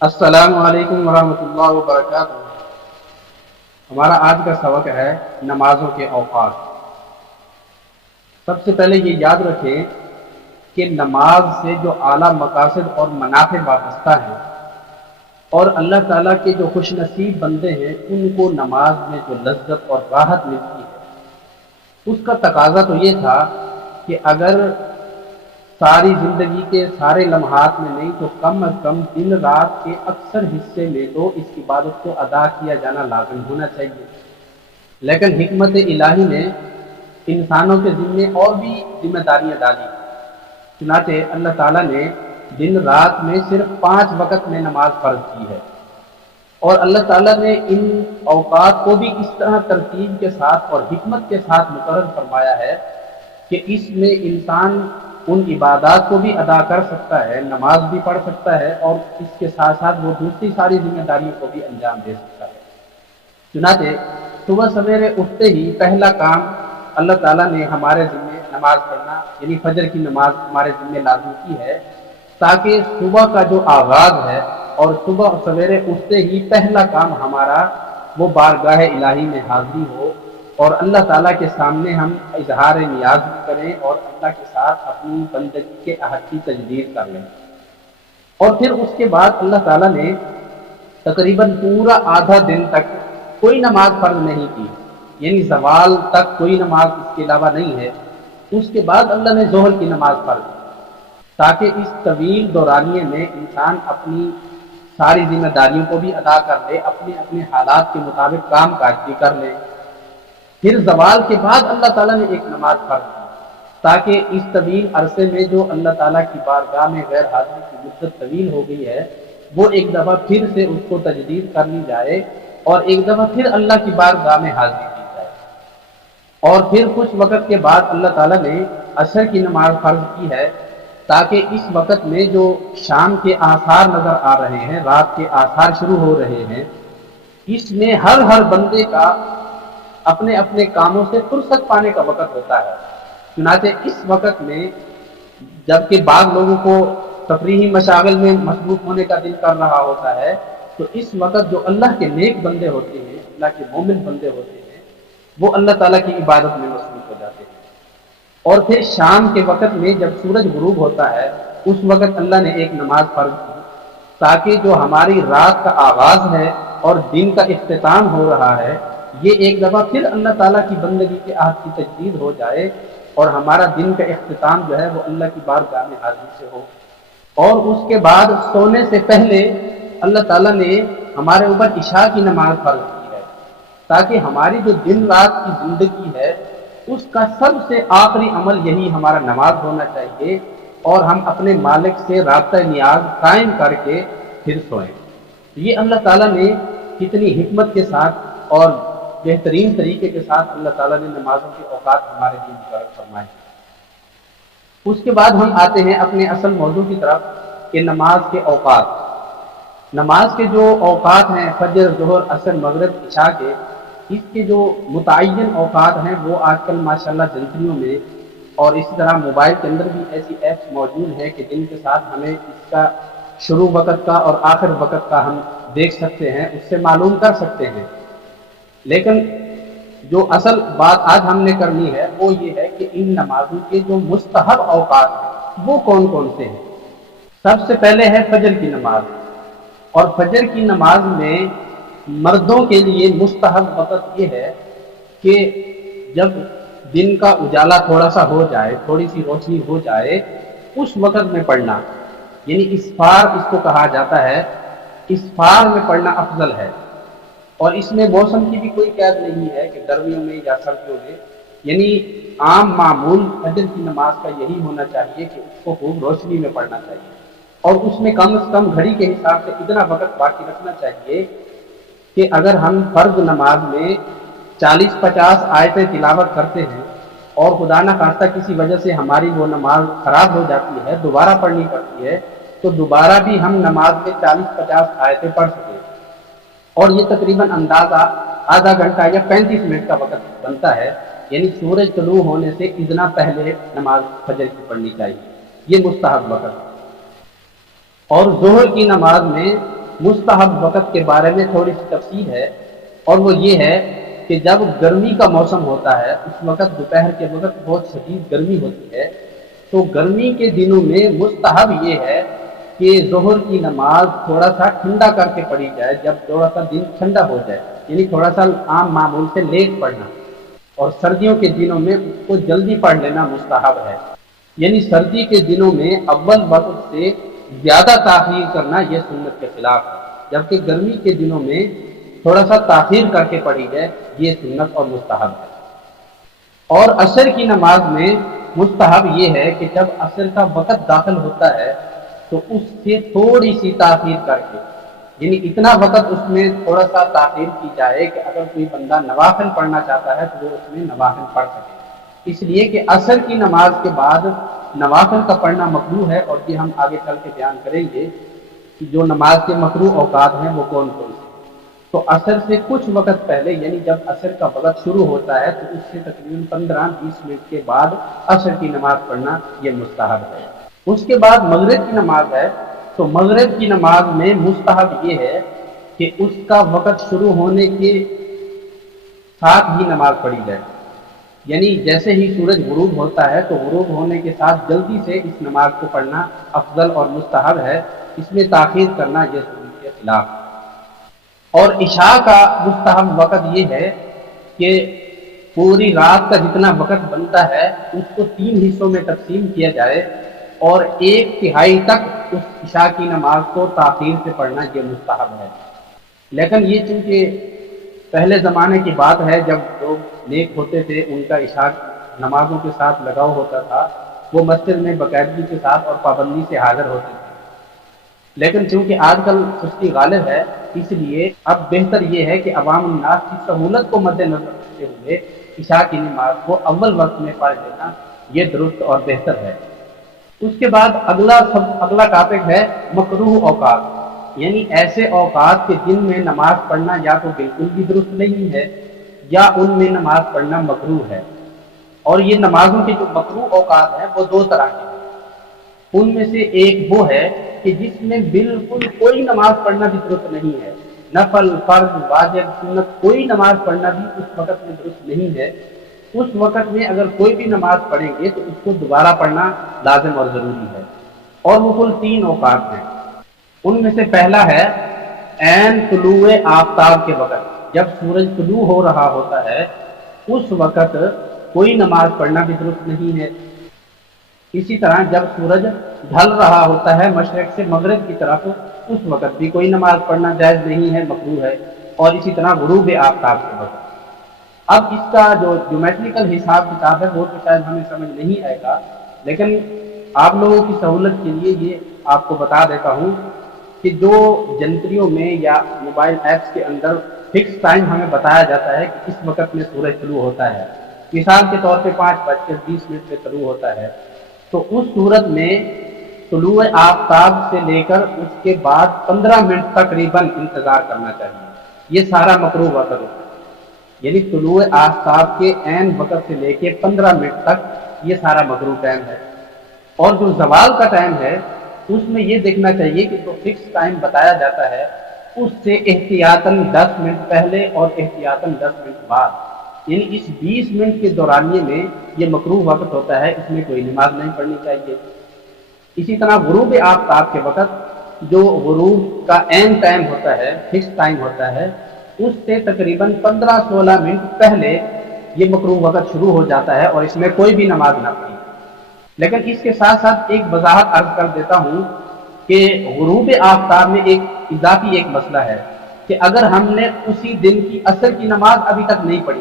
السلام علیکم ورحمۃ اللہ وبرکاتہ۔ ہمارا آج کا سبق ہے نمازوں کے اوقات۔ سب سے پہلے یہ یاد رکھیں کہ نماز سے جو اعلیٰ مقاصد اور منافع وابستہ ہیں اور اللہ تعالیٰ کے جو خوش نصیب بندے ہیں ان کو نماز میں جو لذت اور راحت ملتی ہے، اس کا تقاضا تو یہ تھا کہ اگر ساری زندگی کے سارے لمحات میں نہیں تو کم از کم دن رات کے اکثر حصے میں تو اس عبادت کو ادا کیا جانا لازم ہونا چاہیے۔ لیکن حکمت الہی نے انسانوں کے ذمے اور بھی ذمہ داریاں ڈالی، چنانچہ اللہ تعالیٰ نے دن رات میں صرف 5 وقت میں نماز فرض کی ہے، اور اللہ تعالیٰ نے ان اوقات کو بھی اس طرح ترتیب کے ساتھ اور حکمت کے ساتھ مقرر فرمایا ہے کہ اس میں انسان ان عبادات کو بھی ادا کر سکتا ہے، نماز بھی پڑھ سکتا ہے، اور اس کے ساتھ ساتھ وہ دوسری ساری ذمہ داریوں کو بھی انجام دے سکتا ہے۔ چنانچہ صبح سویرے اٹھتے ہی پہلا کام اللہ تعالیٰ نے ہمارے ذمے نماز پڑھنا یعنی فجر کی نماز ہمارے ذمے لازم کی ہے، تاکہ صبح کا جو آغاز ہے اور صبح سویرے اٹھتے ہی پہلا کام ہمارا وہ بارگاہ الہی میں حاضری ہو، اور اللہ تعالیٰ کے سامنے ہم اظہار نیاز بھی کریں اور اللہ کے ساتھ اپنی بندگی کے عہد کی تجدید کر لیں۔ اور پھر اس کے بعد اللہ تعالیٰ نے تقریباً پورا آدھا دن تک کوئی نماز فرض نہیں کی، یعنی زوال تک کوئی نماز اس کے علاوہ نہیں ہے۔ اس کے بعد اللہ نے ظہر کی نماز فرض کی، تاکہ اس طویل دورانیے میں انسان اپنی ساری ذمہ داریوں کو بھی ادا کر لے، اپنے اپنے حالات کے مطابق کام کاج بھی کر لے۔ پھر زوال کے بعد اللہ تعالیٰ نے ایک نماز فرض کی، تاکہ اس طویل عرصے میں جو اللہ تعالیٰ کی بارگاہ میں غیر حاضری کی مدت طویل ہو گئی ہے وہ ایک دفعہ پھر سے اس کو تجدید کر لی جائے اور ایک دفعہ پھر اللہ کی بارگاہ میں حاضری کی جائے۔ اور پھر کچھ وقت کے بعد اللہ تعالیٰ نے عصر کی نماز فرض کی ہے، تاکہ اس وقت میں جو شام کے آثار نظر آ رہے ہیں، رات کے آثار شروع ہو رہے ہیں، اس میں ہر بندے کا اپنے اپنے کاموں سے فرصت پانے کا وقت ہوتا ہے۔ چنانچہ اس وقت میں جبکہ بعض لوگوں کو تفریحی مشاغل میں مصروف ہونے کا دل کر رہا ہوتا ہے، تو اس وقت جو اللہ کے نیک بندے ہوتے ہیں، اللہ کے مومن بندے ہوتے ہیں، وہ اللہ تعالیٰ کی عبادت میں مصروف ہو جاتے ہیں۔ اور پھر شام کے وقت میں جب سورج غروب ہوتا ہے اس وقت اللہ نے ایک نماز فرض کی، تاکہ جو ہماری رات کا آغاز ہے اور دن کا اختتام ہو رہا ہے یہ ایک دفعہ پھر اللہ تعالیٰ کی بندگی کے عہد کی تجدید ہو جائے اور ہمارا دن کا اختتام جو ہے وہ اللہ کی بارگاہ میں حاضری سے ہو۔ اور اس کے بعد سونے سے پہلے اللہ تعالیٰ نے ہمارے اوپر عشاء کی نماز فرض کی ہے، تاکہ ہماری جو دن رات کی زندگی ہے اس کا سب سے آخری عمل یہی ہمارا نماز ہونا چاہیے، اور ہم اپنے مالک سے رابطہ نیاز قائم کر کے پھر سوئیں۔ یہ اللہ تعالیٰ نے کتنی حکمت کے ساتھ اور بہترین طریقے کے ساتھ اللہ تعالیٰ نے نمازوں کے اوقات ہمارے لیے مقرر فرمائے۔ اس کے بعد ہم آتے ہیں اپنے اصل موضوع کی طرف کہ نماز کے اوقات۔ نماز کے جو اوقات ہیں فجر، ظہر، عصر، مغرب، عشاء کے، اس کے جو متعین اوقات ہیں وہ آج کل ماشاءاللہ جنتریوں میں اور اسی طرح موبائل کے اندر بھی ایسی ایپس موجود ہیں کہ جن کے ساتھ ہمیں اس کا شروع وقت کا اور آخر وقت کا ہم دیکھ سکتے ہیں، اس سے معلوم کر سکتے ہیں۔ لیکن جو اصل بات آج ہم نے کرنی ہے وہ یہ ہے کہ ان نمازوں کے جو مستحب اوقات ہیں وہ کون کون سے ہیں۔ سب سے پہلے ہے فجر کی نماز، اور فجر کی نماز میں مردوں کے لیے مستحب وقت یہ ہے کہ جب دن کا اجالا تھوڑا سا ہو جائے، تھوڑی سی روشنی ہو جائے، اس وقت میں پڑھنا، یعنی اسفار اس کو کہا جاتا ہے، اسفار میں پڑھنا افضل ہے۔ اور اس میں موسم کی بھی کوئی قید نہیں ہے کہ گرمیوں میں یا سردیوں میں، یعنی عام معمول فجر کی نماز کا یہی ہونا چاہیے کہ اس کو خوب روشنی میں پڑھنا چاہیے، اور اس میں کم از کم گھڑی کے حساب سے اتنا وقت باقی رکھنا چاہیے کہ اگر ہم فرض نماز میں 40-50 آیتیں تلاوت کرتے ہیں اور خدا نہ خواستہ کسی وجہ سے ہماری وہ نماز خراب ہو جاتی ہے، دوبارہ پڑھنی پڑتی ہے، تو دوبارہ بھی ہم نماز میں 40-50 آیتیں پڑھ سکیں، اور یہ تقریباً اندازہ آدھا گھنٹہ یا 35 منٹ کا وقت بنتا ہے، یعنی سورج طلوع ہونے سے اتنا پہلے نماز فجر کی پڑھنی چاہیے، یہ مستحب وقت۔ اور ظہر کی نماز میں مستحب وقت کے بارے میں تھوڑی سی تفصیل ہے، اور وہ یہ ہے کہ جب گرمی کا موسم ہوتا ہے اس وقت دوپہر کے وقت بہت شدید گرمی ہوتی ہے، تو گرمی کے دنوں میں مستحب یہ ہے کہ ظہر کی نماز تھوڑا سا ٹھنڈا کر کے پڑھی جائے، جب تھوڑا سا دن ٹھنڈا ہو جائے، یعنی تھوڑا سا عام معمول سے لیٹ پڑھنا، اور سردیوں کے دنوں میں اس کو جلدی پڑھ لینا مستحب ہے۔ یعنی سردی کے دنوں میں اول وقت سے زیادہ تاخیر کرنا یہ سنت کے خلاف ہے، جبکہ گرمی کے دنوں میں تھوڑا سا تاخیر کر کے پڑھی جائے یہ سنت اور مستحب ہے۔ اور عصر کی نماز میں مستحب یہ ہے کہ جب عصر کا وقت داخل ہوتا ہے تو اس سے تھوڑی سی تاخیر کر کے، یعنی اتنا وقت اس میں تھوڑا سا تاخیر کی جائے کہ اگر کوئی بندہ نوافل پڑھنا چاہتا ہے تو وہ اس میں نوافل پڑھ سکے، اس لیے کہ عصر کی نماز کے بعد نوافل کا پڑھنا مکروہ ہے، اور یہ ہم آگے چل کے بیان کریں گے کہ جو نماز کے مکروہ اوقات ہیں وہ کون کون سے۔ تو عصر سے کچھ وقت پہلے، یعنی جب عصر کا وقت شروع ہوتا ہے تو اس سے تقریباً 15-20 منٹ کے بعد عصر کی نماز پڑھنا یہ مستحب ہے۔ اس کے بعد مغرب کی نماز ہے، تو مغرب کی نماز میں مستحب یہ ہے کہ اس کا وقت شروع ہونے کے ساتھ ہی نماز پڑھی جائے، یعنی جیسے ہی سورج غروب ہوتا ہے تو غروب ہونے کے ساتھ جلدی سے اس نماز کو پڑھنا افضل اور مستحب ہے، اس میں تاخیر کرنا یہ سنت کے خلاف ہے۔ اور عشاء کا مستحب وقت یہ ہے کہ پوری رات کا جتنا وقت بنتا ہے اس کو 3 حصوں میں تقسیم کیا جائے، اور 1/3 تک اس عشاء کی نماز کو تاخیر سے پڑھنا یہ مستحب ہے۔ لیکن یہ چونکہ پہلے زمانے کی بات ہے جب لوگ نیک ہوتے تھے، ان کا عشاء نمازوں کے ساتھ لگاؤ ہوتا تھا، وہ مسجد میں باقاعدگی کے ساتھ اور پابندی سے حاضر ہوتے تھے، لیکن چونکہ آج کل سستی غالب ہے، اس لیے اب بہتر یہ ہے کہ عوام الناس کی سہولت کو مد نظر رکھتے ہوئے عشاء کی نماز کو اول وقت میں پڑھ لینا یہ درست اور بہتر ہے۔ اس کے بعد اگلا ٹاپک ہے مکروہ اوقات، یعنی ایسے اوقات کے جن میں نماز پڑھنا یا تو بالکل بھی درست نہیں ہے یا ان میں نماز پڑھنا مکروہ ہے۔ اور یہ نمازوں کے جو مکروہ اوقات ہیں وہ 2 طرح کے ہیں۔ ان میں سے ایک وہ ہے کہ جس میں بالکل کوئی نماز پڑھنا بھی درست نہیں ہے، نفل، فرض، واجب، سنت، کوئی نماز پڑھنا بھی اس وقت میں درست نہیں ہے۔ اس وقت میں اگر کوئی بھی نماز پڑھیں گے تو اس کو دوبارہ پڑھنا لازم اور ضروری ہے، اور وہ کل 3 اوقات ہیں۔ ان میں سے پہلا ہے عین طلوع آفتاب کے وقت، جب سورج طلوع ہو رہا ہوتا ہے اس وقت کوئی نماز پڑھنا بھی درست نہیں ہے۔ اسی طرح جب سورج ڈھل رہا ہوتا ہے مشرق سے مغرب کی طرف، اس وقت بھی کوئی نماز پڑھنا جائز نہیں ہے، مکروہ ہے۔ اور اسی طرح غروب آفتاب کے وقت۔ اب اس کا جو جیومیٹریکل حساب کتاب ہے وہ تو شاید ہمیں سمجھ نہیں آئے گا، لیکن آپ لوگوں کی سہولت کے لیے یہ آپ کو بتا دیتا ہوں کہ جو جنتریوں میں یا موبائل ایپس کے اندر فکس ٹائم ہمیں بتایا جاتا ہے کہ اس وقت میں سورج طلوع ہوتا ہے، مثال کے طور پہ 5:20 پہ طلوع ہوتا ہے، تو اس صورت میں طلوع آفتاب سے لے کر اس کے بعد 15 منٹ تقریباً انتظار کرنا چاہیے، یہ سارا مکروہ وقت ہوتا ہے۔ یعنی طلوع آفتاب کے عین وقت سے لے کے 15 منٹ تک یہ سارا مکروہ ٹائم ہے۔ اور جو زوال کا ٹائم ہے اس میں یہ دیکھنا چاہیے کہ جو فکس ٹائم بتایا جاتا ہے اس سے احتیاطاً 10 منٹ پہلے اور احتیاطاً 10 منٹ بعد، یعنی اس 20 منٹ کے دورانیے میں یہ مکروہ وقت ہوتا ہے، اس میں کوئی نماز نہیں پڑھنی چاہیے۔ اسی طرح غروب آفتاب کے وقت جو غروب کا عین ٹائم ہوتا ہے، فکس ٹائم ہوتا ہے، اس سے تقریباً 15-16 منٹ پہلے یہ مکروہ وقت شروع ہو جاتا ہے، اور اس میں کوئی بھی نماز نہ پڑھی۔ لیکن اس کے ساتھ ساتھ ایک وضاحت عرض کر دیتا ہوں کہ غروب آفتاب میں ایک اضافی ایک مسئلہ ہے کہ اگر ہم نے اسی دن کی عصر کی نماز ابھی تک نہیں پڑھی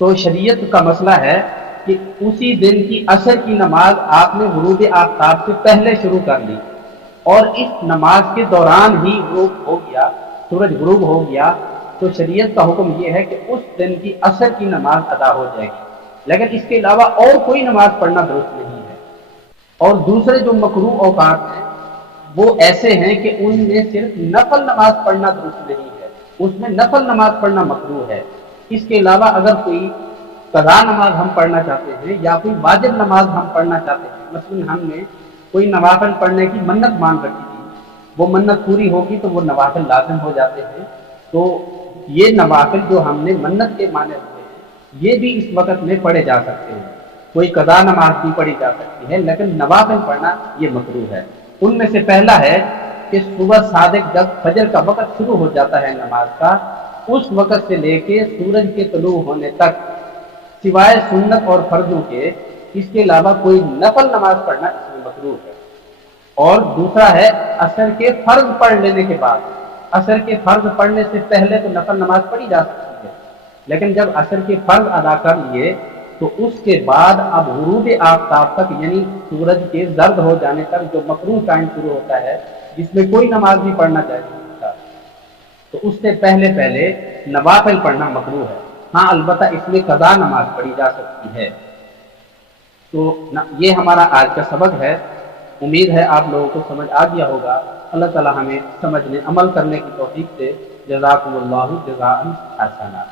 تو شریعت کا مسئلہ ہے کہ اسی دن کی عصر کی نماز آپ نے غروب آفتاب سے پہلے شروع کر لی، اور اس نماز کے دوران ہی غروب ہو گیا، سورج غروب ہو گیا، تو شریعت کا حکم یہ ہے کہ اس دن کی عصر کی نماز ادا ہو جائے گی، لیکن اس کے علاوہ اور کوئی نماز پڑھنا درست نہیں ہے۔ اور دوسرے جو مکروہ اوقات ہیں وہ ایسے ہیں کہ ان میں صرف نفل نماز پڑھنا درست نہیں ہے، اس میں نفل نماز پڑھنا مکروہ ہے۔ اس کے علاوہ اگر کوئی قضا نماز ہم پڑھنا چاہتے ہیں یا کوئی واجب نماز ہم پڑھنا چاہتے ہیں، مثلا ہم نے کوئی نوافل پڑھنے کی منت مان رکھی تھی، وہ منت پوری ہوگی تو وہ نوافل لازم ہو جاتے ہیں۔ تو یہ نوافل جو ہم نے منت کے معنی ہوئے ہیں یہ بھی اس وقت میں پڑھے جا سکتے ہیں، کوئی قضا نماز بھی پڑھی جا سکتی ہے، لیکن نوافل پڑھنا یہ مکروہ ہے۔ ان میں سے پہلا ہے کہ صبح صادق جب فجر کا وقت شروع ہو جاتا ہے نماز کا، اس وقت سے لے کے سورج کے طلوع ہونے تک سوائے سنت اور فرضوں کے اس کے علاوہ کوئی نفل نماز پڑھنا اس میں مکروہ ہے۔ اور دوسرا ہے عصر کے فرض پڑھ لینے کے بعد، عصر کے فرض پڑھنے سے پہلے تو نفل نماز پڑھی جا سکتی ہے، لیکن جب عصر کے فرض ادا کر لیے تو اس کے بعد اب غروب آفتاب تک یعنی سورج کے زرد ہو جانے تک جو مکروہ ٹائم شروع ہوتا ہے جس میں کوئی نماز نہیں پڑھنا چاہیے ہوتا، تو اس سے پہلے پہلے نوافل پڑھنا مکروہ ہے۔ ہاں البتہ اس میں قضا نماز پڑھی جا سکتی ہے۔ تو یہ ہمارا آج کا سبق ہے، امید ہے آپ لوگوں کو سمجھ آ گیا ہوگا۔ اللہ تعالی ہمیں سمجھنے عمل کرنے کی توفیق دے۔ جزاکم اللہ جزاء حسنا۔